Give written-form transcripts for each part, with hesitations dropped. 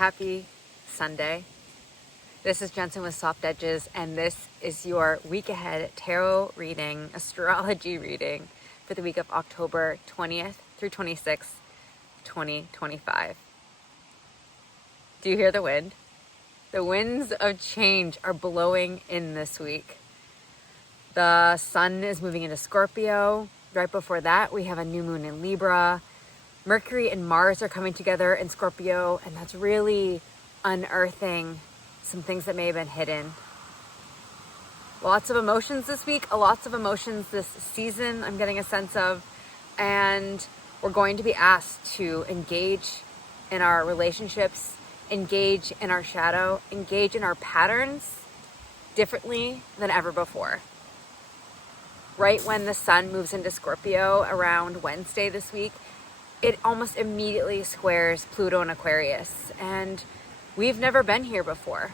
Happy Sunday. This is Jensen with Soft Edges, and this is your week ahead tarot reading, astrology reading for the week of October 20th through 26th, 2025. Do you hear the wind? The winds of change are blowing in this week. The sun is moving into Scorpio. Right before that, we have a new moon in Libra. Mercury and Mars are coming together in Scorpio, and that's really unearthing some things that may have been hidden. Lots of emotions this week, lots of emotions this season, I'm getting a sense of, and we're going to be asked to engage in our relationships, engage in our shadow, engage in our patterns differently than ever before. Right when the sun moves into Scorpio around Wednesday this week, it almost immediately squares Pluto and Aquarius, and we've never been here before.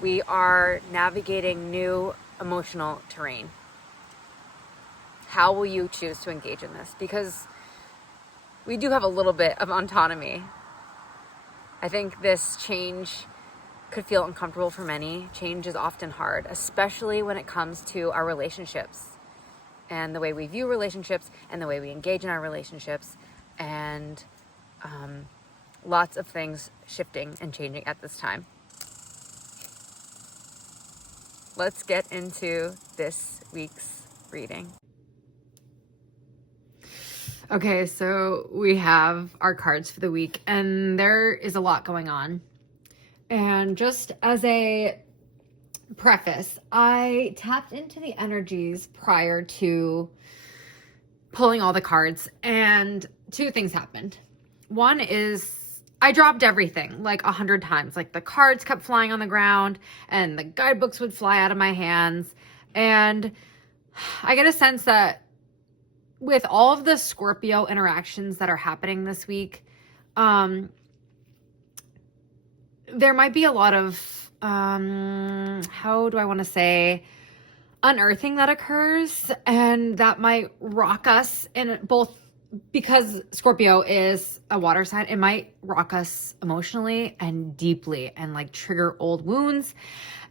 We are navigating new emotional terrain. How will you choose to engage in this? Because we do have a little bit of autonomy. I think this change could feel uncomfortable for many. Change is often hard, especially when it comes to our relationships and the way we view relationships and the way we engage in our relationships, and lots of things shifting and changing at this time. Let's get into this week's reading. Okay, so we have our cards for the week, and there is a lot going on. And just as a preface, I tapped into the energies prior to pulling all the cards, and two things happened. One is I dropped everything like 100 times. Like the cards kept flying on the ground and the guidebooks would fly out of my hands. And I get a sense that with all of the Scorpio interactions that are happening this week, there might be a lot of, how do I want to say, unearthing that occurs, and that might rock us in both, because Scorpio is a water sign. It might rock us emotionally and deeply and like trigger old wounds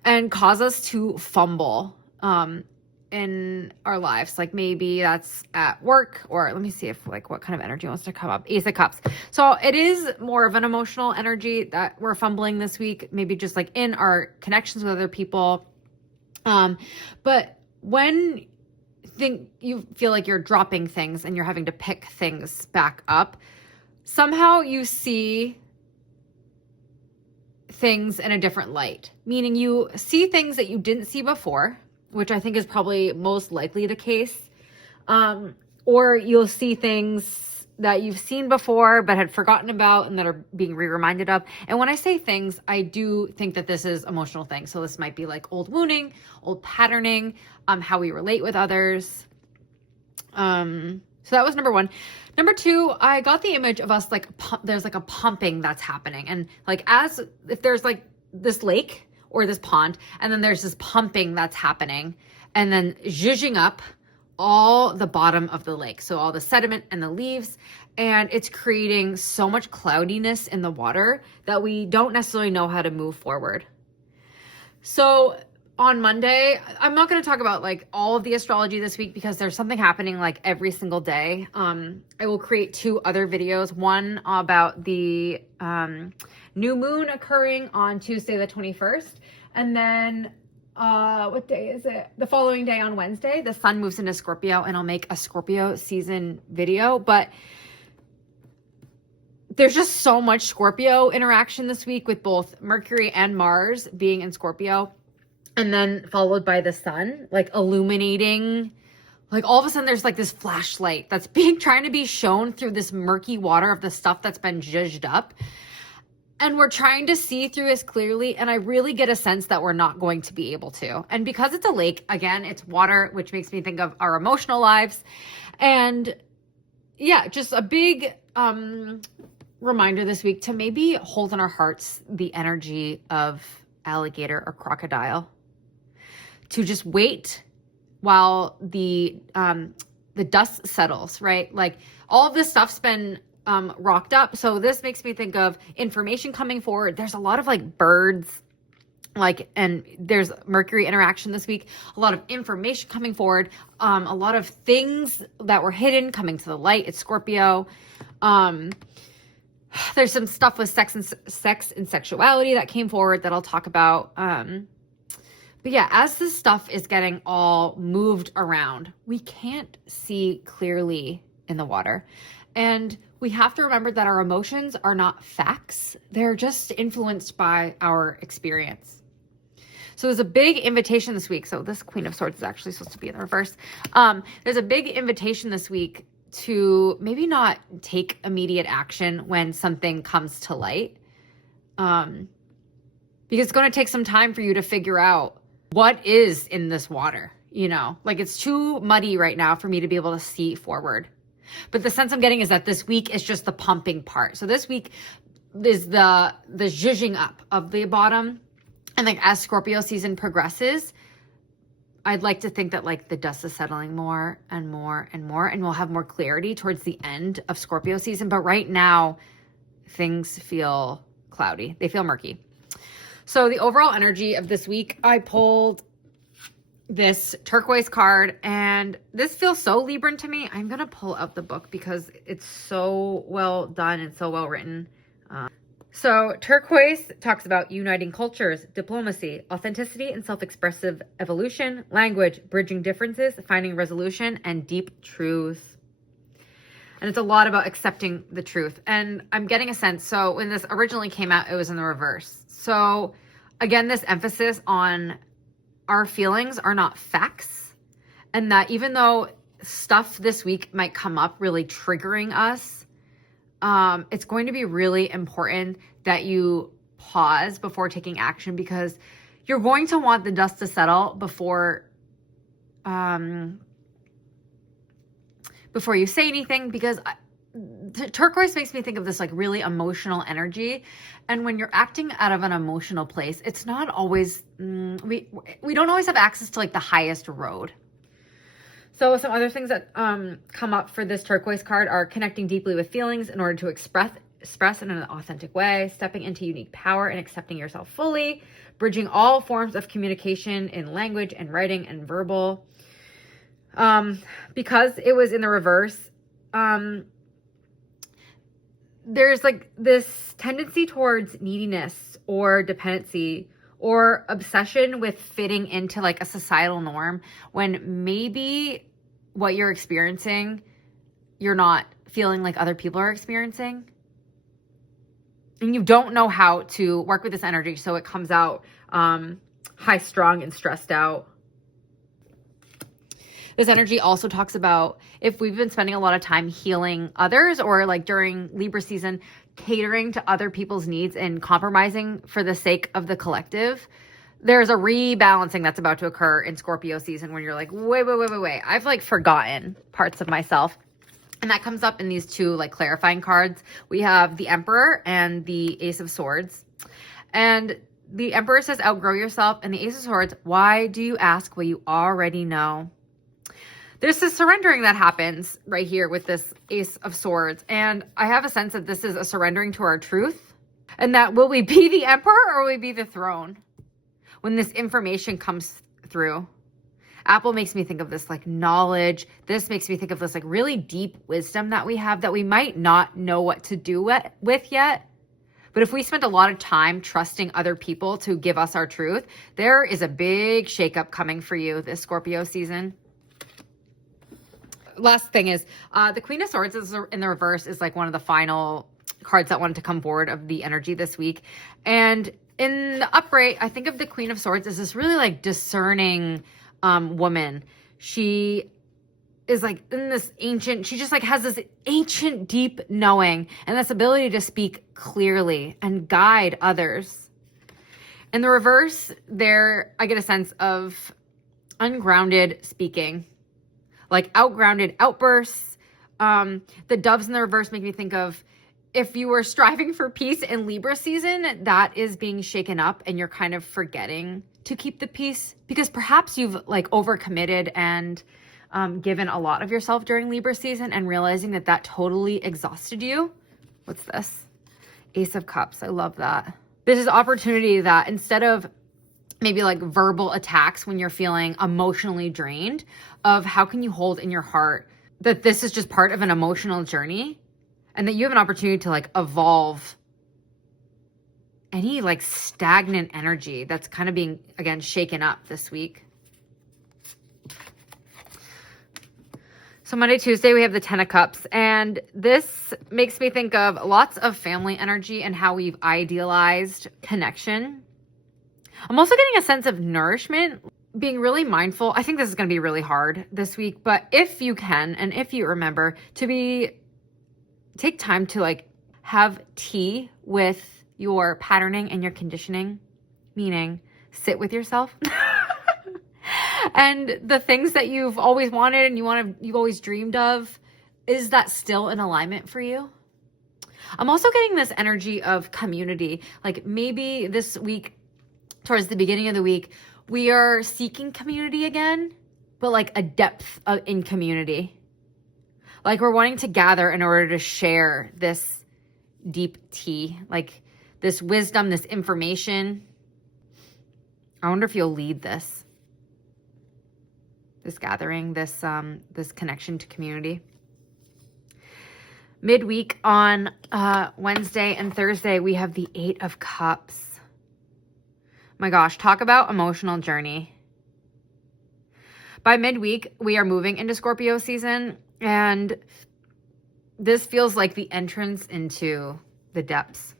and cause us to fumble in our lives. Like maybe that's at work, or let me see if like what kind of energy wants to come up. Ace of Cups. So it is more of an emotional energy that we're fumbling this week, maybe just like in our connections with other people. But when you feel like you're dropping things and you're having to pick things back up, somehow you see things in a different light, meaning you see things that you didn't see before, which I think is probably most likely the case. Or you'll see things that you've seen before but had forgotten about and that are being re-reminded of. And when I say things, I do think that this is emotional things. So this might be like old wounding, old patterning, how we relate with others. So that was number one. Number two, I got the image of us like, there's like a pumping that's happening. And like as if there's like this lake or this pond, and then there's this pumping that's happening, and then zhuzhing up all the bottom of the lake. So all the sediment and the leaves, and it's creating so much cloudiness in the water that we don't necessarily know how to move forward. So on Monday, I'm not going to talk about like all of the astrology this week because there's something happening like every single day. I will create two other videos, one about the new moon occurring on Tuesday the 21st, and then what day is it? The following day on Wednesday, the sun moves into Scorpio, and I'll make a Scorpio season video. But there's just so much Scorpio interaction this week with both Mercury and Mars being in Scorpio, and then followed by the sun, like illuminating. Like all of a sudden there's like this flashlight that's trying to be shown through this murky water of the stuff that's been zhuzhed up. And we're trying to see through this clearly, and I really get a sense that we're not going to be able to. And because it's a lake, again, it's water, which makes me think of our emotional lives. And yeah, just a big reminder this week to maybe hold in our hearts the energy of alligator or crocodile. To just wait while the dust settles, right? Like all of this stuff's been rocked up. So this makes me think of information coming forward. There's a lot of like birds, and there's Mercury interaction this week, a lot of information coming forward, a lot of things that were hidden coming to the light. It's Scorpio. There's some stuff with sex and sexuality that came forward that I'll talk about. But yeah, as this stuff is getting all moved around, we can't see clearly in the water. And we have to remember that our emotions are not facts. They're just influenced by our experience. So there's a big invitation this week. So this Queen of Swords is actually supposed to be in the reverse. There's a big invitation this week to maybe not take immediate action when something comes to light. Because it's going to take some time for you to figure out what is in this water. Like it's too muddy right now for me to be able to see forward. But the sense I'm getting is that this week is just the pumping part. So this week is the zhuzhing up of the bottom. And like as Scorpio season progresses, I'd like to think that like the dust is settling more and more and more, and we'll have more clarity towards the end of Scorpio season. But right now, things feel cloudy. They feel murky. So the overall energy of this week, I pulled this turquoise card, and this feels so Libran to me. I'm going to pull out the book because it's so well done and so well written. So turquoise talks about uniting cultures, diplomacy, authenticity and self-expressive evolution, language, bridging differences, finding resolution, and deep truth. And it's a lot about accepting the truth. And I'm getting a sense, so when this originally came out, it was in the reverse. So again, this emphasis on our feelings are not facts. And that even though stuff this week might come up really triggering us, it's going to be really important that you pause before taking action, because you're going to want the dust to settle before you say anything, because turquoise makes me think of this like really emotional energy. And when you're acting out of an emotional place, it's not always, we don't always have access to like the highest road. So some other things that come up for this turquoise card are connecting deeply with feelings in order to express in an authentic way, stepping into unique power and accepting yourself fully, bridging all forms of communication in language and writing and verbal. Because it was in the reverse, there's like this tendency towards neediness or dependency or obsession with fitting into like a societal norm, when maybe what you're experiencing, you're not feeling like other people are experiencing. And you don't know how to work with this energy, so it comes out high strung and stressed out. This energy also talks about if we've been spending a lot of time healing others, or like during Libra season, catering to other people's needs and compromising for the sake of the collective, there's a rebalancing that's about to occur in Scorpio season when you're like, wait. I've like forgotten parts of myself. And that comes up in these two like clarifying cards. We have the Emperor and the Ace of Swords. And the Emperor says, outgrow yourself. And the Ace of Swords, why do you ask what you already know? There's this surrendering that happens right here with this Ace of Swords. And I have a sense that this is a surrendering to our truth. And that will we be the Emperor or will we be the throne when this information comes through? Apple makes me think of this like knowledge. This makes me think of this like really deep wisdom that we have that we might not know what to do with yet. But if we spend a lot of time trusting other people to give us our truth, there is a big shakeup coming for you this Scorpio season. Last thing is the Queen of Swords is in the reverse is like one of the final cards that wanted to come forward of the energy this week. And in the upright, I think of the Queen of Swords as this really like discerning woman. She is like in this ancient, she just like has this ancient deep knowing and this ability to speak clearly and guide others. In the reverse, there I get a sense of ungrounded speaking, like outgrounded outbursts. The doves in the reverse make me think of if you were striving for peace in Libra season, that is being shaken up and you're kind of forgetting to keep the peace because perhaps you've like overcommitted and given a lot of yourself during Libra season and realizing that that totally exhausted you. What's this? Ace of Cups. I love that. This is opportunity that instead of maybe like verbal attacks when you're feeling emotionally drained, of how can you hold in your heart that this is just part of an emotional journey and that you have an opportunity to like evolve any like stagnant energy that's kind of being, again, shaken up this week. So Monday, Tuesday, we have the 10 of Cups, and this makes me think of lots of family energy and how we've idealized connection. I'm also getting a sense of nourishment, being really mindful. I think this is going to be really hard this week, but if you can, and if you remember to take time to like have tea with your patterning and your conditioning, meaning sit with yourself. And the things that you've always wanted and you've always dreamed of, is that still in alignment for you? I'm also getting this energy of community. Like maybe this week, towards the beginning of the week, we are seeking community again, but like a depth in community. Like we're wanting to gather in order to share this deep tea, like this wisdom, this information. I wonder if you'll lead this gathering, this connection to community. Midweek on Wednesday and Thursday, we have the 8 of Cups. My gosh, talk about emotional journey. By midweek, we are moving into Scorpio season, and this feels like the entrance into the depths.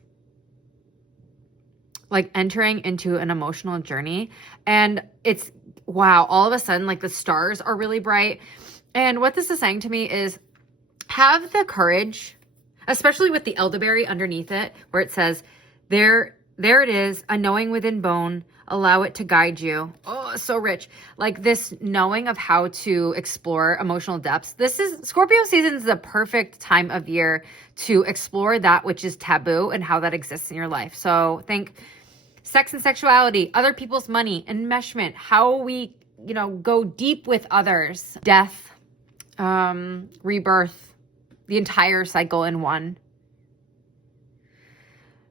Like entering into an emotional journey. And it's, wow, all of a sudden, like the stars are really bright. And what this is saying to me is have the courage, especially with the elderberry underneath it, where it says, there it is, a knowing within bone, allow it to guide you. Oh, so rich. Like this knowing of how to explore emotional depths. Scorpio season is the perfect time of year to explore that which is taboo and how that exists in your life. So think sex and sexuality, other people's money, enmeshment, how we, go deep with others, death, rebirth, the entire cycle in one.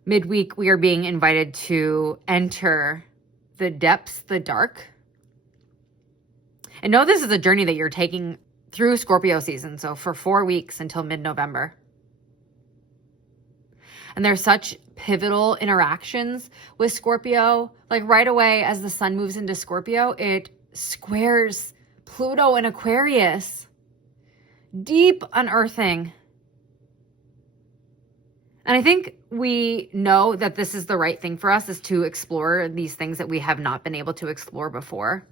Midweek, we are being invited to enter the depths, the dark. And know this is a journey that you're taking through Scorpio season. So for 4 weeks until mid-November. And there's such pivotal interactions with Scorpio. Like right away as the sun moves into Scorpio, it squares Pluto in Aquarius. Deep unearthing. And I think we know that this is the right thing for us, is to explore these things that we have not been able to explore before.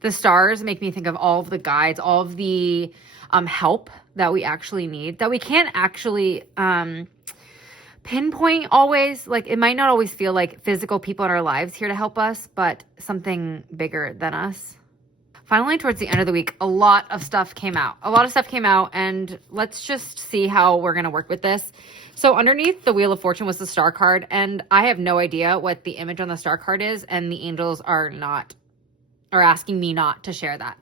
The stars make me think of all of the guides, all of the help that we actually need, that we can't actually pinpoint always. Like it might not always feel like physical people in our lives here to help us, but something bigger than us. Finally, towards the end of the week, a lot of stuff came out. And let's just see how we're going to work with this. So underneath the Wheel of Fortune was the star card, and I have no idea what the image on the star card is, and the angels are asking me not to share that.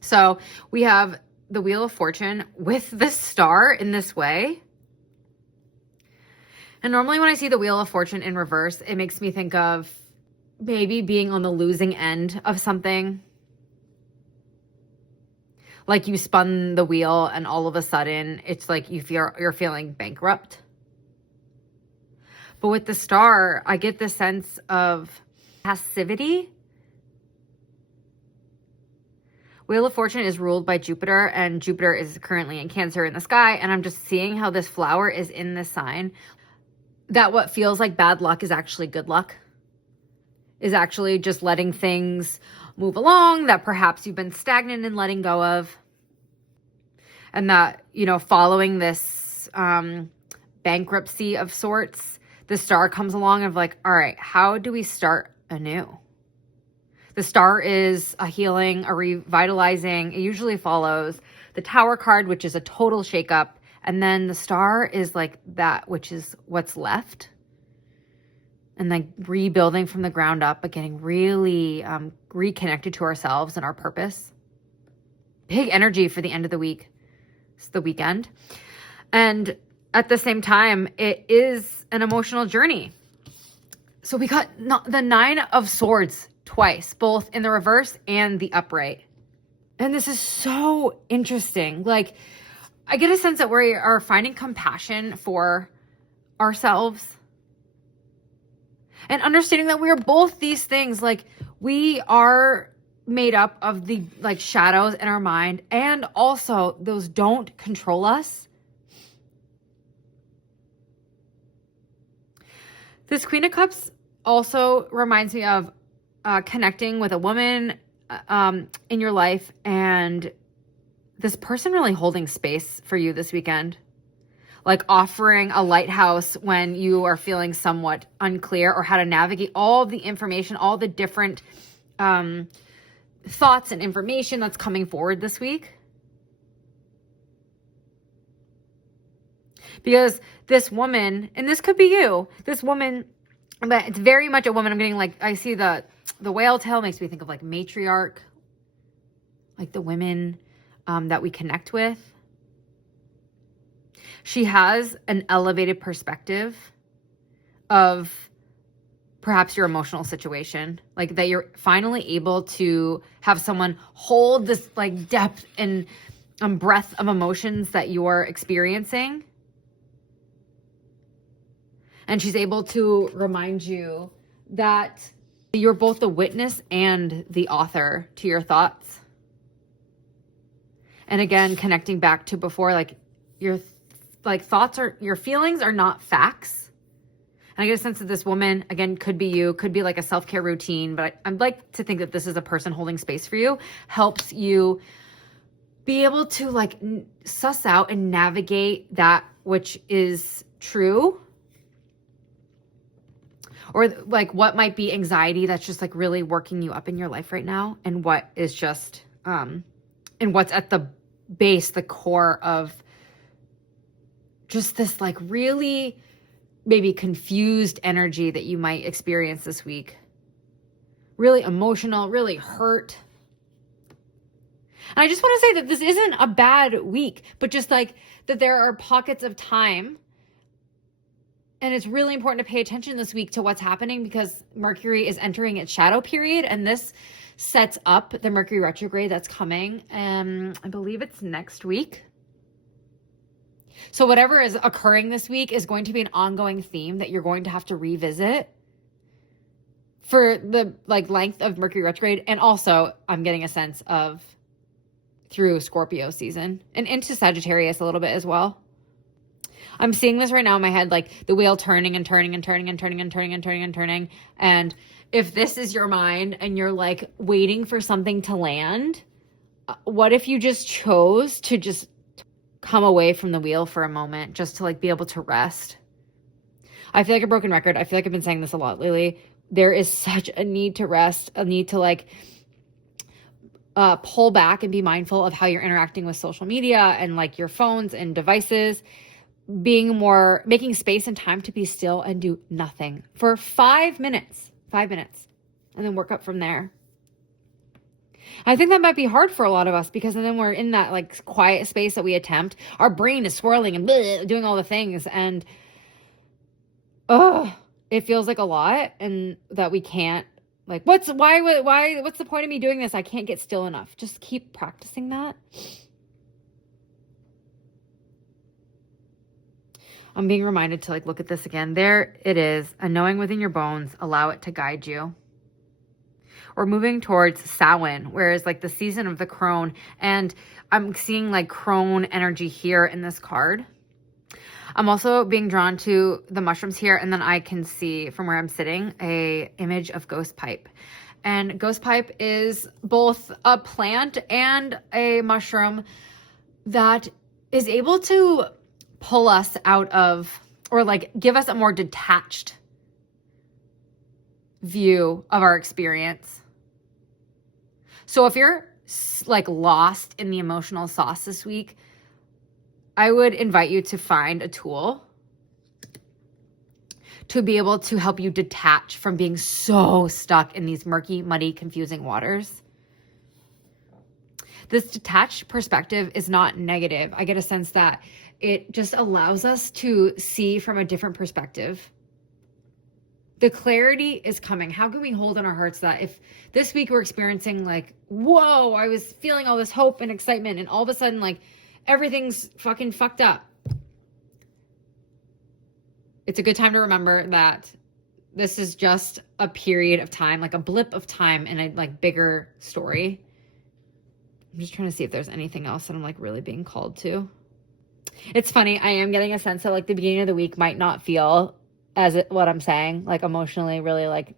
So we have the Wheel of Fortune with the star in this way. And normally when I see the Wheel of Fortune in reverse, it makes me think of maybe being on the losing end of something. Like you spun the wheel and all of a sudden it's like you're feeling bankrupt. But with the star, I get the sense of passivity. Wheel of Fortune is ruled by Jupiter, and Jupiter is currently in Cancer in the sky. And I'm just seeing how this flower is in this sign. That what feels like bad luck is actually good luck. Is actually just letting things move along that perhaps you've been stagnant in letting go of. And that, following this bankruptcy of sorts, the star comes along of like, all right, how do we start anew? The star is a healing, a revitalizing. It usually follows the Tower card, which is a total shakeup. And then the star is like that, which is what's left. And like rebuilding from the ground up, but getting really reconnected to ourselves and our purpose. big energy for the end of the week. It's the weekend. And at the same time, it is an emotional journey. So we got the 9 of Swords twice, both in the reverse and the upright. And this is so interesting. Like, I get a sense that we are finding compassion for ourselves and understanding that we are both these things. Like, we are made up of the like shadows in our mind, and also those don't control us. This Queen of Cups also reminds me of connecting with a woman in your life, and this person really holding space for you this weekend. Like offering a lighthouse when you are feeling somewhat unclear, or how to navigate all the information, all the different thoughts and information that's coming forward this week. Because this woman, and this could be you, this woman, but it's very much a woman. I'm getting like, I see the whale tail makes me think of like matriarch, like the women that we connect with. She has an elevated perspective of perhaps your emotional situation, like that you're finally able to have someone hold this like depth and breadth of emotions that you're experiencing. And she's able to remind you that you're both the witness and the author to your thoughts. And again, connecting back to before, like your like thoughts are, your feelings are not facts. And I get a sense that this woman, again, could be you, could be like a self-care routine, but I'd like to think that this is a person holding space for you, helps you be able to like suss out and navigate that which is true, or like what might be anxiety that's just like really working you up in your life right now, and what is just, and what's at the base, the core of just this like really maybe confused energy that you might experience this week. Really emotional, really hurt. And I just want to say that this isn't a bad week, but just like that there are pockets of time. And it's really important to pay attention this week to what's happening, because Mercury is entering its shadow period, and this sets up the Mercury retrograde that's coming. I believe it's next week. So whatever is occurring this week is going to be an ongoing theme that you're going to have to revisit for the like length of Mercury retrograde. And also I'm getting a sense of through Scorpio season and into Sagittarius a little bit as well. I'm seeing this right now in my head, like the wheel turning and turning and turning and turning and turning and turning and turning. And if this is your mind and you're like waiting for something to land, what if you just chose to just come away from the wheel for a moment, just to like be able to rest? I feel like a broken record. I feel like I've been saying this a lot lately. There is such a need to rest, a need to like pull back and be mindful of how you're interacting with social media and like your phones and devices, making space and time to be still and do nothing for 5 minutes, and then work up from there. I think that might be hard for a lot of us, because then we're in that like quiet space that we attempt. Our brain is swirling and doing all the things, and it feels like a lot, and that we can't like, what's the point of me doing this? I can't get still enough. Just keep practicing that. I'm being reminded to like look at this again. There it is, a knowing within your bones. Allow it to guide you. We're moving towards Samhain, whereas like the season of the crone, and I'm seeing like crone energy here in this card. I'm also being drawn to the mushrooms here, and then I can see from where I'm sitting a image of ghost pipe. And ghost pipe is both a plant and a mushroom that is able to pull us out of, or like give us a more detached view of our experience. So if you're like lost in the emotional sauce this week, I would invite you to find a tool to be able to help you detach from being so stuck in these murky, muddy, confusing waters. This detached perspective is not negative. I get a sense that it just allows us to see from a different perspective. The clarity is coming. How can we hold in our hearts that if this week we're experiencing like, whoa, I was feeling all this hope and excitement, and all of a sudden like everything's fucking fucked up. It's a good time to remember that this is just a period of time, like a blip of time in a like bigger story. I'm just trying to see if there's anything else that I'm like really being called to. It's funny. I am getting a sense that like the beginning of the week might not feel what I'm saying, like emotionally really like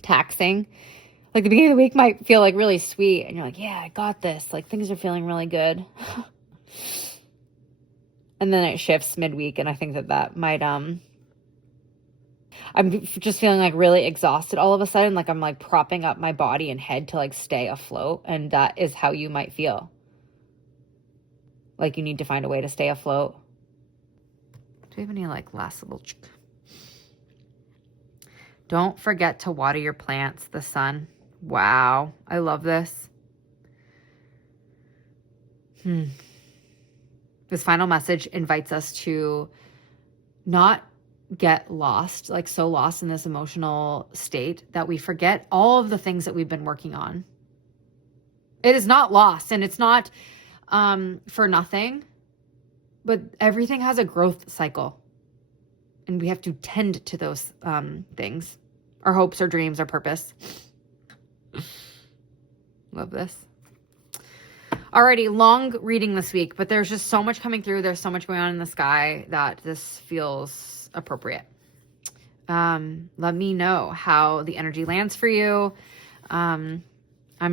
taxing. Like the beginning of the week might feel like really sweet and you're like, yeah, I got this. Like things are feeling really good. And then it shifts midweek, and I think that might, I'm just feeling like really exhausted all of a sudden. Like I'm like propping up my body and head to like stay afloat. And that is how you might feel. Like you need to find a way to stay afloat. Do we have any like last little... Don't forget to water your plants, the sun. Wow. I love this. This final message invites us to not get lost, like so lost in this emotional state that we forget all of the things that we've been working on. It is not lost, and it's not for nothing, but everything has a growth cycle. And we have to tend to those things, our hopes, our dreams, our purpose. Love this. Alrighty, long reading this week, but there's just so much coming through. There's so much going on in the sky that this feels appropriate. Let me know how the energy lands for you. I'm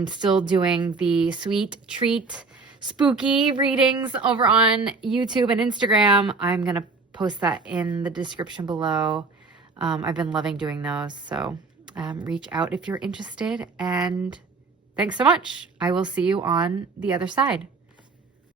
still doing the sweet treat spooky readings over on YouTube and Instagram. I'm going to post that in the description below. I've been loving doing those. So reach out if you're interested. And thanks so much. I will see you on the other side.